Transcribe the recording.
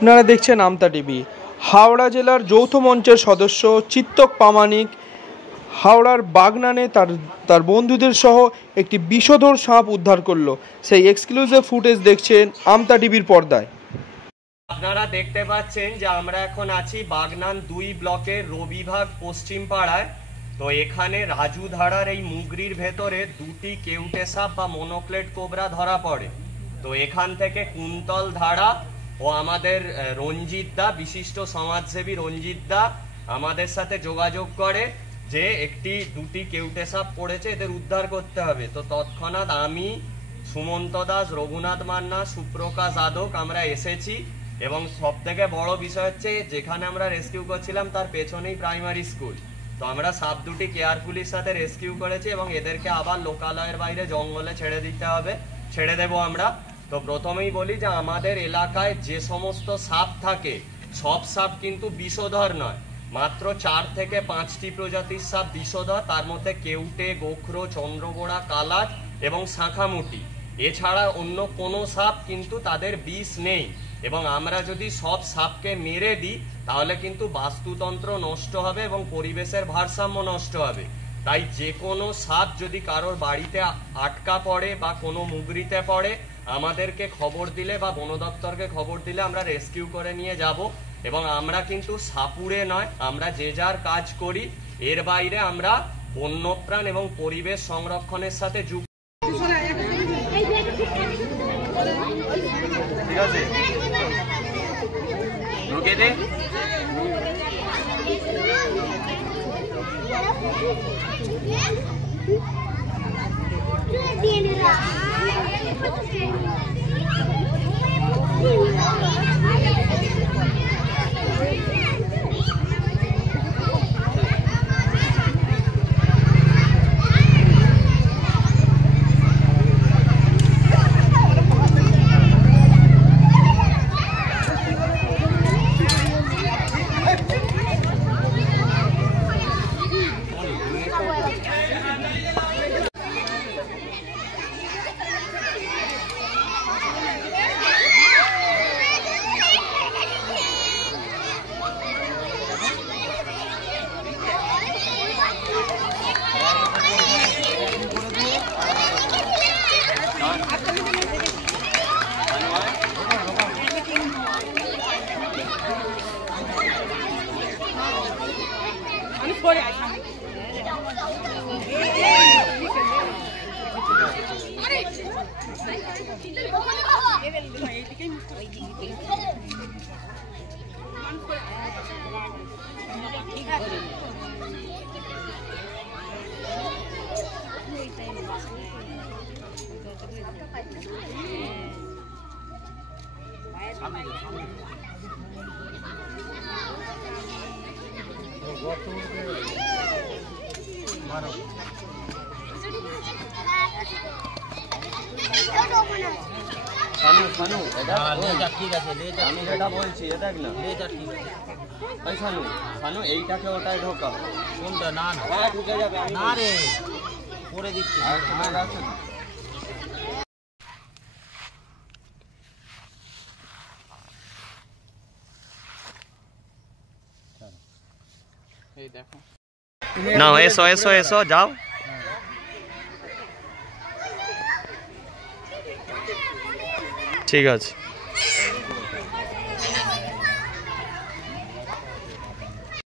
আপনারা দেখছেন আমতা টিভি। হাওড়া জেলার যৌথ মঞ্চের সদস্য চিত্তক প্রামাণিক হাওড়ার বাগনানে তার বন্ধুদের সহ একটি বিষধর সাপ উদ্ধার করলো। সেই এক্সক্লুসিভ ফুটেজ দেখছেন আমতা টিভির পর্দায়। আপনারা দেখতে পাচ্ছেন যে আমরা এখন আছি বাগনান 2 ব্লকের রবিভাগ পশ্চিম পাড়ায়। তো এখানে রাজু ধারার এই মুগরির ভেতরে দুটি কেউটে সাপ বা মনোক্লেট কোবরা ধরা পড়ে। তো এখান থেকে কুন্তল ধারা ও আমাদের রঞ্জিত দা, বিশিষ্ট সমাজসেবী রঞ্জিত দা আমাদের সাথে যোগাযোগ করে যে দুটি কেউটে সাপ পড়েছে, এদের উদ্ধার করতে হবে। তো তৎক্ষণাৎ আমি, সুমন্ত দাস, রঘুনাথ মান্না, সুপ্রকাশ যাদব আমরা এসেছি। এবং সব থেকে বড় বিষয় হচ্ছে যেখানে আমরা রেস্কিউ করছিলাম তার পেছনেই প্রাইমারি স্কুল। তো আমরা সাপ দুটি কেয়ারফুলির সাথে রেস্কিউ করেছি এবং এদেরকে আবার লোকালয়ের বাইরে জঙ্গলে ছেড়ে দেব আমরা। তো প্রথমেই বলি যে আমাদের এলাকায় যে সমস্ত সাপ থাকে সব সাপ কিন্তু বিষধর নয়, মাত্র 4 থেকে 5টি প্রজাতির সাপ বিষধর। তার মধ্যে কেউটে, গোখরো, চন্দ্রগোড়া, কালাজ এবং শাঁখামুটি, এছাড়া অন্য কোনো সাপ কিন্তু তাদের বিষ নেই। এবং আমরা যদি সব সাপকে মেরে দিই তাহলে কিন্তু বাস্তুতন্ত্র নষ্ট হবে এবং পরিবেশের ভারসাম্য নষ্ট হবে। তাই যে কোনো সাপ যদি কারোর বাড়িতে আটকা পড়ে বা কোনো মুগরিতে পড়ে আমাদেরকে খবর দিলে বা বন দপ্তরকে খবর দিলে আমরা রেস্কিউ করে নিয়ে যাব। এবং আমরা কিন্তু সাপুড়ে নয়, আমরা যে যার কাজ করি, এর বাইরে আমরা বন্যপ্রাণ এবং পরিবেশ সংরক্ষণের সাথে যুক্ত। ঠিক আছে, ঢুকে দে। এইটাকে ওটাই ঢোকা কোনটা? না না ঢুকে যাবে না রে, করে দিচ্ছি। না এসো এসো এসো, যাও। ঠিক আছে।